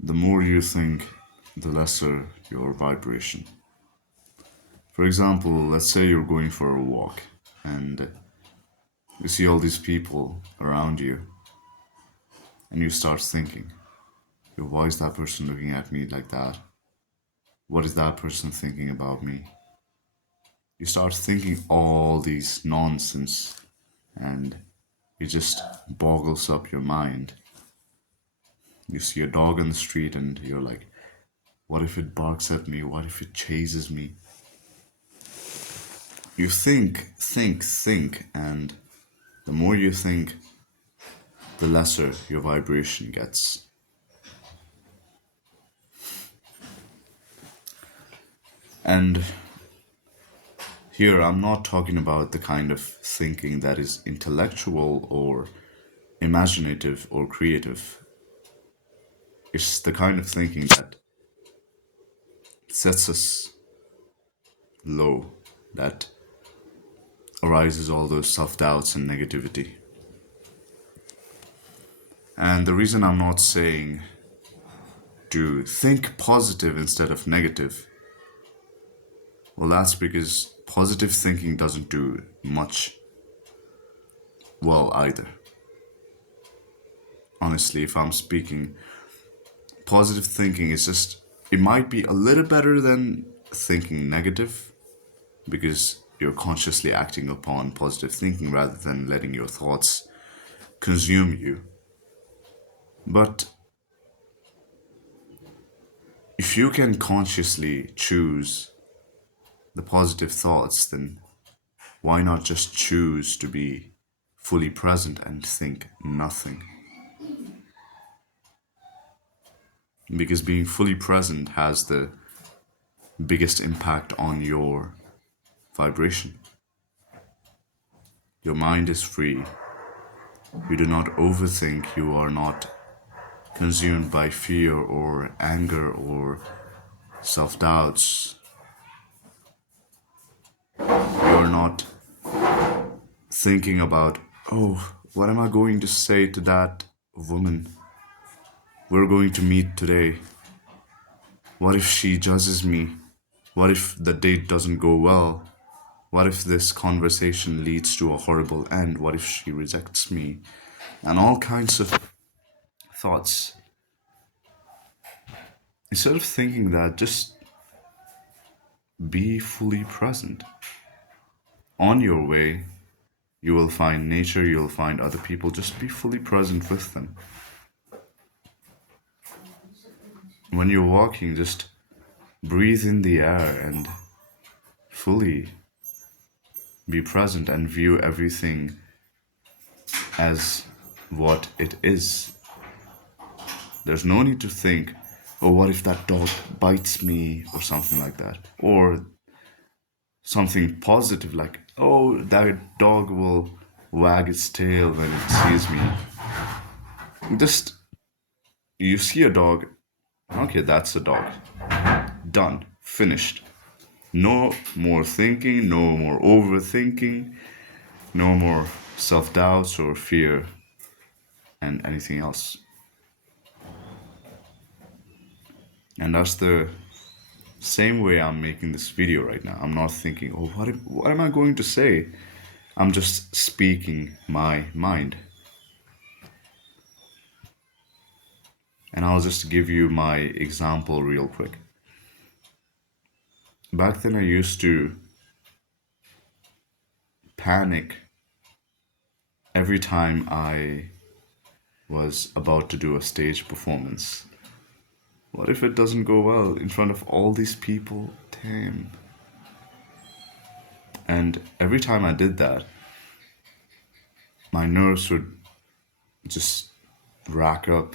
The more you think, the lesser your vibration. For example, let's say you're going for a walk and you see all these people around you and you start thinking, "Yo, why is that person looking at me like that? What is that person thinking about me?" You start thinking all these nonsense and it just boggles up your mind. You see a dog on the street and you're like, what if it barks at me? What if it chases me? You think, and the more you think, the lesser your vibration gets. And here, I'm not talking about the kind of thinking that is intellectual or imaginative or creative. It's the kind of thinking that sets us low, that arises all those self doubts and negativity. And the reason I'm not saying to think positive instead of negative, well, that's because positive thinking doesn't do much well either. Honestly, if I'm speaking, positive thinking is just, it might be a little better than thinking negative because you're consciously acting upon positive thinking rather than letting your thoughts consume you. But if you can consciously choose the positive thoughts, then why not just choose to be fully present and think nothing? Because being fully present has the biggest impact on your vibration. Your mind is free. You do not overthink. You are not consumed by fear or anger or self doubts. You're not thinking about, oh, what am I going to say to that woman we're going to meet today? What if she judges me? What if the date doesn't go well? What if this conversation leads to a horrible end? What if she rejects me? And all kinds of thoughts. Instead of thinking that, just be fully present. On your way, you will find nature, you'll find other people. Just be fully present with them. When you're walking, just breathe in the air and fully be present and view everything as what it is. There's no need to think, oh, what if that dog bites me or something like that? Or something positive like, oh, that dog will wag its tail when it sees me. Just, you see a dog, okay, that's a dog. Done, finished. No more thinking, no more overthinking, no more self doubts or fear and anything else. And that's the same way I'm making this video right now. I'm not thinking, oh, what am I going to say? I'm just speaking my mind. And I'll just give you my example real quick. Back then, I used to panic every time I was about to do a stage performance. What if it doesn't go well in front of all these people? Damn. And every time I did that, my nerves would just rack up.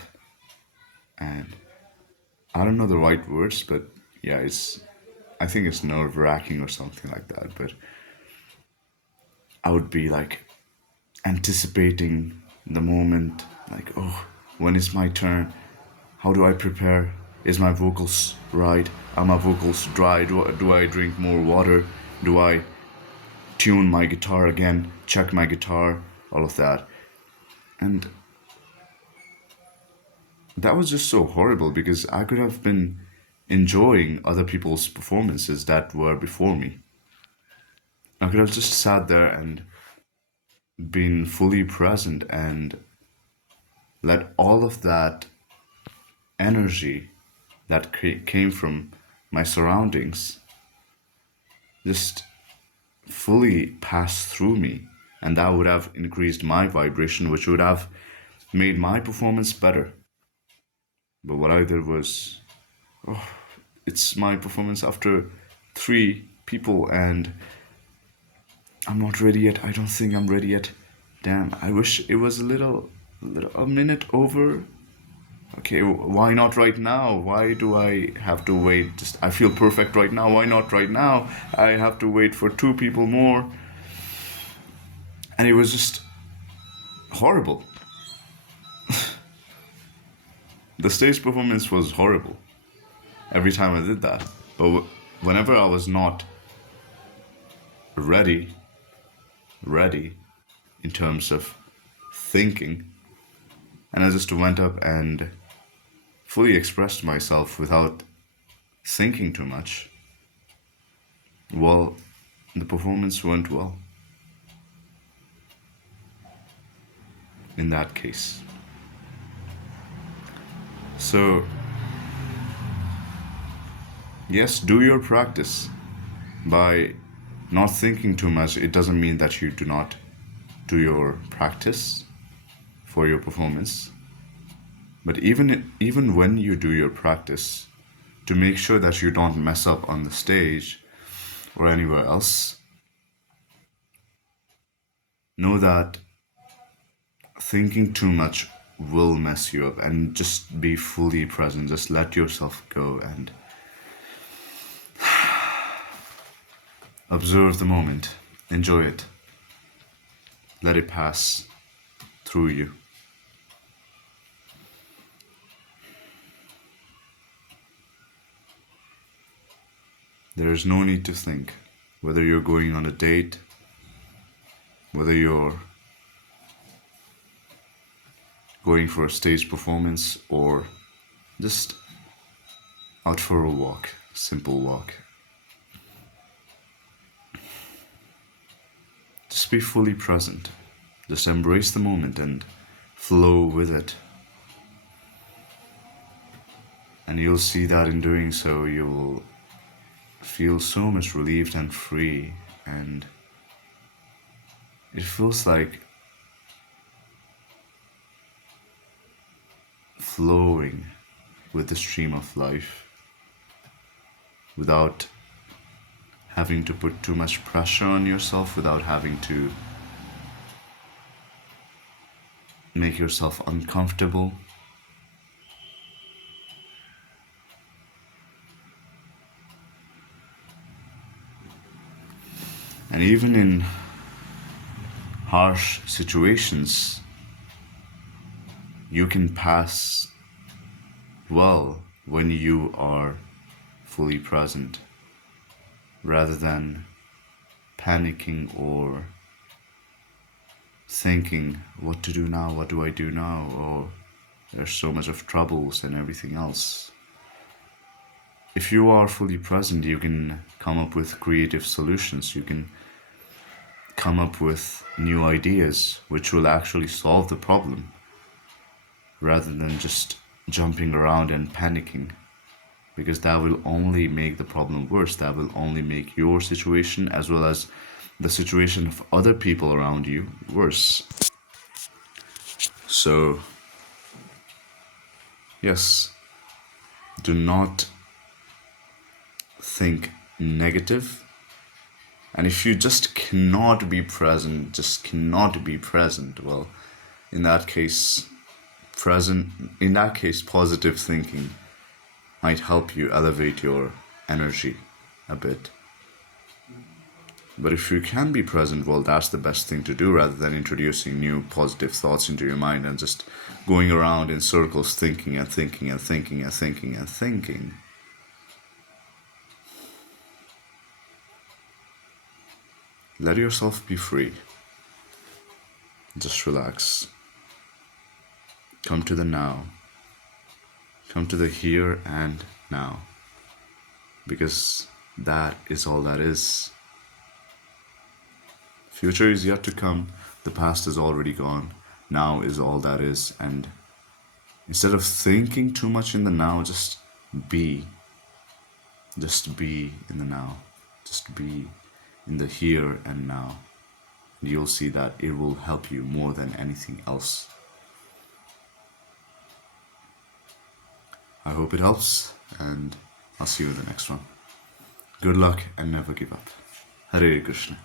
And I don't know the right words, but yeah, I think it's nerve wracking or something like that. But I would be like anticipating the moment, like, oh, when is my turn? How do I prepare? Is my vocals right? Are my vocals dry? Do I drink more water? Do I tune my guitar again? Check my guitar? All of that. And that was just so horrible because I could have been enjoying other people's performances that were before me. I could have just sat there and been fully present and let all of that energy that came from my surroundings just fully pass through me. And that would have increased my vibration, which would have made my performance better. But what I did was, it's my performance after three people, and I'm not ready yet. I don't think I'm ready yet. Damn, I wish it was a minute over. Okay, why not right now? Why do I have to wait? Just I feel perfect right now. Why not right now? I have to wait for two people more, and it was just horrible. The stage performance was horrible every time I did that. But whenever I was not ready, ready in terms of thinking, and I just went up and fully expressed myself without thinking too much, well, the performance went well in that case. So, yes, do your practice. By not thinking too much, it doesn't mean that you do not do your practice for your performance. But even when you do your practice, to make sure that you don't mess up on the stage or anywhere else, know that thinking too much will mess you up, and just be fully present. Just let yourself go and observe the moment. Enjoy it. Let it pass through you. There is no need to think. Whether you're going on a date, whether you're going for a stage performance, or just out for a walk, simple walk. Just be fully present. Just embrace the moment and flow with it. And you'll see that in doing so, you will feel so much relieved and free, and it feels like flowing with the stream of life without having to put too much pressure on yourself, without having to make yourself uncomfortable. And even in harsh situations, you can pass well when you are fully present, rather than panicking or thinking, what to do now, what do I do now, or there's so much of troubles and everything else. If you are fully present, you can come up with creative solutions. You can come up with new ideas which will actually solve the problem, rather than just jumping around and panicking, because that will only make the problem worse. That will only make your situation, as well as the situation of other people around you, worse. So, yes, do not think negative. And if you just cannot be present, well, in that case, positive thinking might help you elevate your energy a bit. But if you can be present, well, that's the best thing to do, rather than introducing new positive thoughts into your mind and just going around in circles, thinking and thinking and thinking and thinking and thinking. Let yourself be free. Just relax. Come to the now. Come to the here and now, because that is all that is. Future is yet to come, the past is already gone, now is all that is, and instead of thinking too much in the now, just be. Just be in the now. Just be in the here and now. And you'll see that it will help you more than anything else. I hope it helps, and I'll see you in the next one. Good luck and never give up. Hare Krishna.